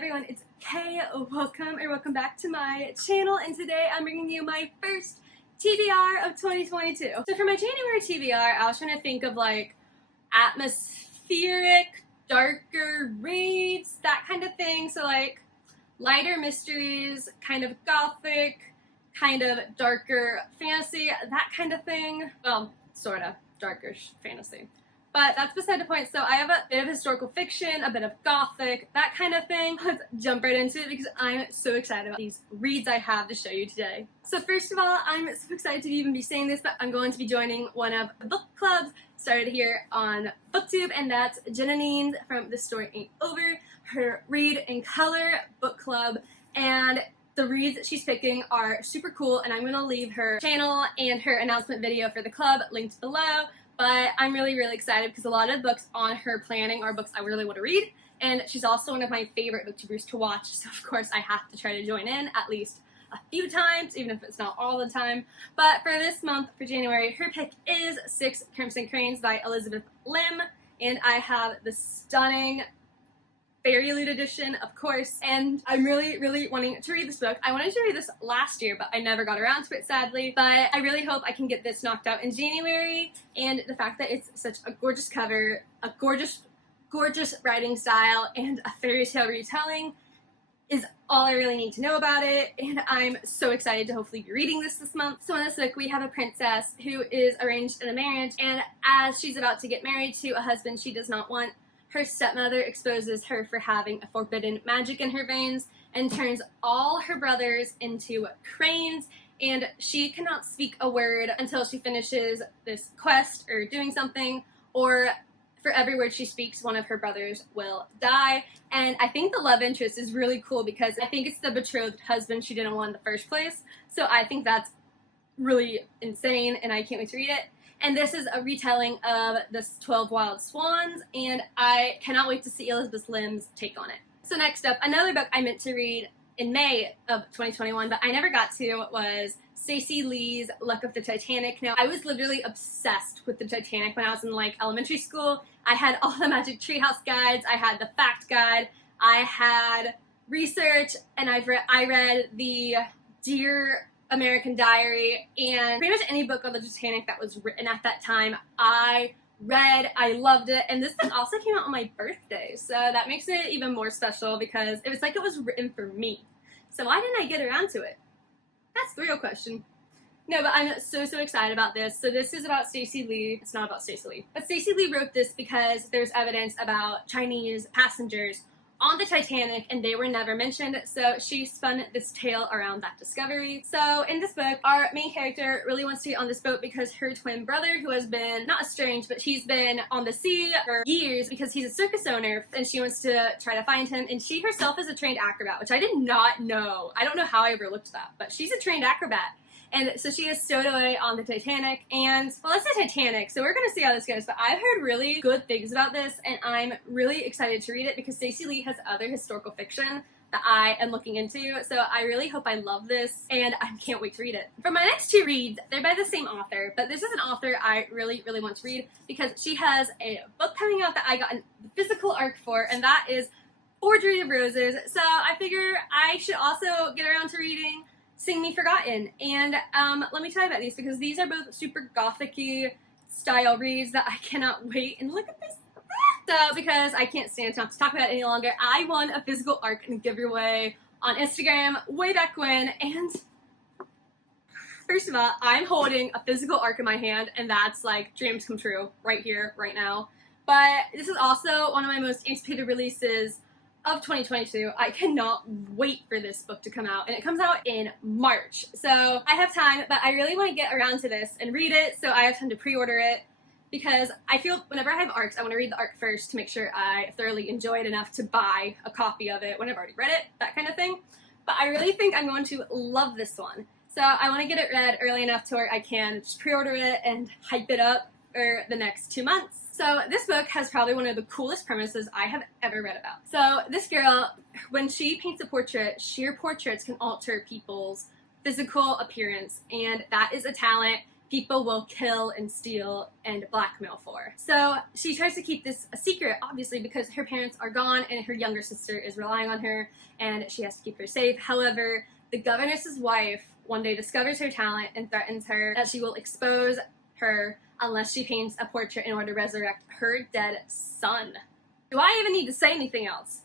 everyone, it's Kay. Welcome back to my channel, and today I'm bringing you my first TBR of 2022. So for my January TBR, I was trying to think of like atmospheric, darker reads, that kind of thing. So like lighter mysteries, kind of gothic, kind of darker fantasy, that kind of thing. Well, sort of darker fantasy. But that's beside the point. So I have a bit of historical fiction, a bit of gothic, that kind of thing. Let's jump right into it because I'm so excited about these reads I have to show you today. So first of all, I'm so excited to even be saying this, but I'm going to be joining one of the book clubs started here on BookTube, and that's Jenine's from The Story Ain't Over, her Read in Color book club. And the reads that she's picking are super cool, and I'm going to leave her channel and her announcement video for the club linked below. But I'm really excited because a lot of the books on her planning are books I really want to read, and she's also one of my favorite booktubers to watch, so of course I have to try to join in at least a few times, even if it's not all the time. But for this month, for January, her pick is 6 Crimson Cranes by Elizabeth Lim, and I have the stunning Fairy Loot edition, of course, and I'm really wanting to read this book. I wanted to read this last year, but I never got around to it, sadly, but I really hope I can get this knocked out in January, and the fact that it's such a gorgeous cover, a gorgeous writing style, and a fairy tale retelling is all I really need to know about it, and I'm so excited to hopefully be reading this month. So in this book, we have a princess who is arranged in a marriage, and as she's about to get married to a husband she does not want, her stepmother exposes her for having a forbidden magic in her veins and turns all her brothers into cranes, and she cannot speak a word until she finishes this quest or doing something, or for every word she speaks, one of her brothers will die. And I think the love interest is really cool because I think it's the betrothed husband she didn't want in the first place. So I think that's really insane, and I can't wait to read it. And this is a retelling of the 12 Wild Swans, and I cannot wait to see Elizabeth Lim's take on it. So next up, another book I meant to read in May of 2021, but I never got to, was Stacey Lee's Luck of the Titanic. Now, I was literally obsessed with the Titanic when I was in like elementary school. I had all the Magic Treehouse guides, I had the fact guide, I had research, and I read the Dear American Diary, and pretty much any book on the Titanic that was written at that time I read. I loved it, and this book also came out on my birthday, so that makes it even more special because it was like it was written for me. So why didn't I get around to it? That's the real question. No, but I'm so excited about this. So this is about Stacey Lee. It's not about Stacey Lee. But Stacey Lee wrote this because there's evidence about Chinese passengers on the Titanic, and they were never mentioned, so she spun this tale around that discovery. So in this book, our main character really wants to get on this boat because her twin brother, who has been, not estranged, but he's been on the sea for years because he's a circus owner, and she wants to try to find him, and she herself is a trained acrobat, which I did not know. I don't know how I overlooked that, but she's a trained acrobat. And so she is stowed away on the Titanic, and, well, it's the Titanic, so we're gonna see how this goes, but I've heard really good things about this, and I'm really excited to read it because Stacey Lee has other historical fiction that I am looking into, so I really hope I love this, and I can't wait to read it. For my next two reads, they're by the same author, but this is an author I really want to read because she has a book coming out that I got a physical arc for, and that is Forgery of Roses, so I figure I should also get around to reading Sing Me Forgotten, and let me tell you about these because these are both super gothic-y style reads that I cannot wait. And look at this. So because I can't stand to talk about it any longer, I won a physical arc and giveaway on Instagram way back when, and first of all, I'm holding a physical arc in my hand, and that's like dreams come true right here, right now. But this is also one of my most anticipated releases of 2022. I cannot wait for this book to come out, and it comes out in March. So I have time, but I really want to get around to this and read it, so I have time to pre-order it because I feel whenever I have arcs, I want to read the arc first to make sure I thoroughly enjoy it enough to buy a copy of it when I've already read it, that kind of thing. But I really think I'm going to love this one. So I want to get it read early enough to where I can just pre-order it and hype it up for the next 2 months. So this book has probably one of the coolest premises I have ever read about. So this girl, when she paints a portrait, sheer portraits can alter people's physical appearance, and that is a talent people will kill and steal and blackmail for. So she tries to keep this a secret, obviously, because her parents are gone and her younger sister is relying on her and she has to keep her safe. However, the governess's wife one day discovers her talent and threatens her that she will expose her unless she paints a portrait in order to resurrect her dead son. Do I even need to say anything else?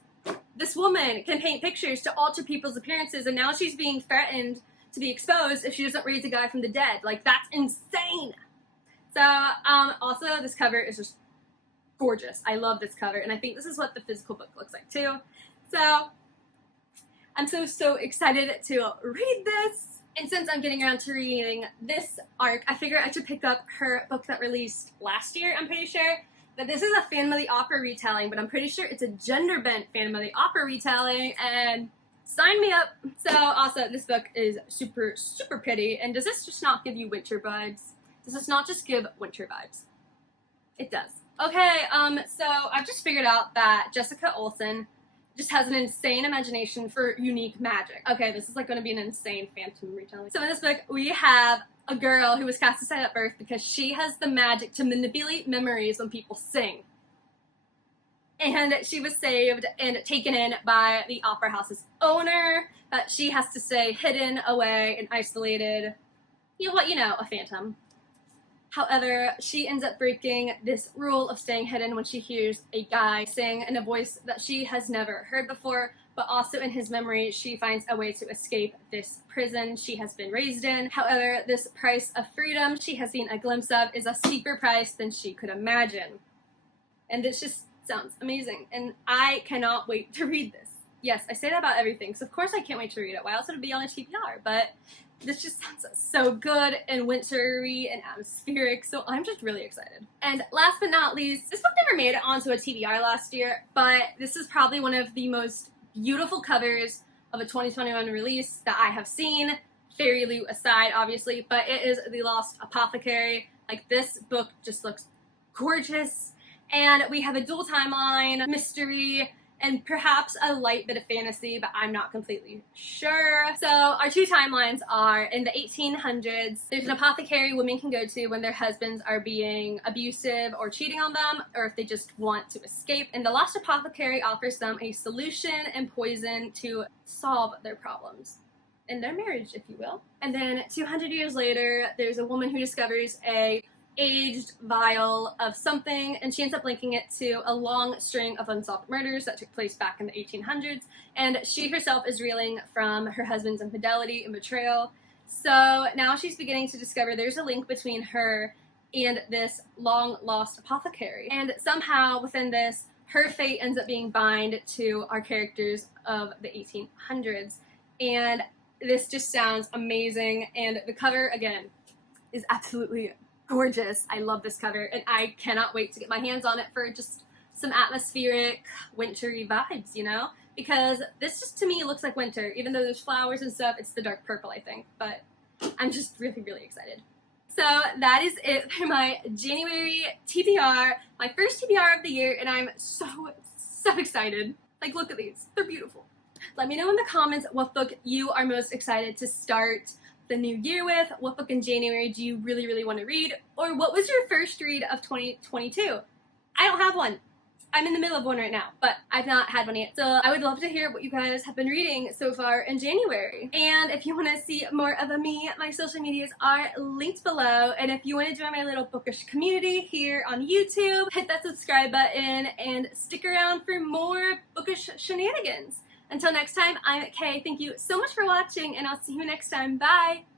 This woman can paint pictures to alter people's appearances, and now she's being threatened to be exposed if she doesn't raise a guy from the dead. Like, that's insane. So, also, this cover is just gorgeous. I love this cover, and I think this is what the physical book looks like, too. So, I'm so excited to read this. And since I'm getting around to reading this arc, I figured I should pick up her book that released last year, I'm pretty sure. But this is a Phantom of the Opera retelling, but I'm pretty sure it's a gender-bent Phantom of the Opera retelling, and sign me up. So, also, this book is super pretty, and does this just not give you winter vibes? Does this not just give winter vibes? It does. Okay, so I've just figured out that Jessica Olsen just has an insane imagination for unique magic. Okay, this is like going to be an insane Phantom retelling. So in this book, we have a girl who was cast aside at birth because she has the magic to manipulate memories when people sing. And she was saved and taken in by the opera house's owner, but she has to stay hidden away and isolated. You know what, a phantom. However, she ends up breaking this rule of staying hidden when she hears a guy sing in a voice that she has never heard before, but also in his memory, she finds a way to escape this prison she has been raised in. However, this price of freedom she has seen a glimpse of is a steeper price than she could imagine. And this just sounds amazing, and I cannot wait to read this. Yes, I say that about everything, so of course I can't wait to read it. Why else would it be on a TBR? But this just sounds so good and wintry and atmospheric, so I'm just really excited. And last but not least, this book never made it onto a TBR last year, but this is probably one of the most beautiful covers of a 2021 release that I have seen, Fairy Loot aside, obviously, but it is The Lost Apothecary. Like, this book just looks gorgeous, and we have a dual timeline, mystery, and perhaps a light bit of fantasy, but I'm not completely sure. So our two timelines are in the 1800s. There's an apothecary women can go to when their husbands are being abusive or cheating on them, or if they just want to escape. And the Lost Apothecary offers them a solution and poison to solve their problems in their marriage, if you will. And then 200 years later, there's a woman who discovers a aged vial of something, and she ends up linking it to a long string of unsolved murders that took place back in the 1800s, and she herself is reeling from her husband's infidelity and betrayal. So now she's beginning to discover there's a link between her and this long lost apothecary, and somehow within this, her fate ends up being bound to our characters of the 1800s, and this just sounds amazing. And the cover, again, is absolutely gorgeous. I love this cover, and I cannot wait to get my hands on it for just some atmospheric, wintry vibes, because this just to me looks like winter. Even though there's flowers and stuff, it's the dark purple, I think, but I'm just really excited. So that is it for my January TBR, my first TBR of the year, and I'm so excited. Like, look at these. They're beautiful. Let me know in the comments what book you are most excited to start the new year with. What book in January do you really want to read? Or what was your first read of 2022? I don't have one. I'm in the middle of one right now, but I've not had one yet. So I would love to hear what you guys have been reading so far in January. And if you want to see more of me, my social medias are linked below. And if you want to join my little bookish community here on YouTube, hit that subscribe button and stick around for more bookish shenanigans. Until next time, I'm Kay. Thank you so much for watching, and I'll see you next time. Bye!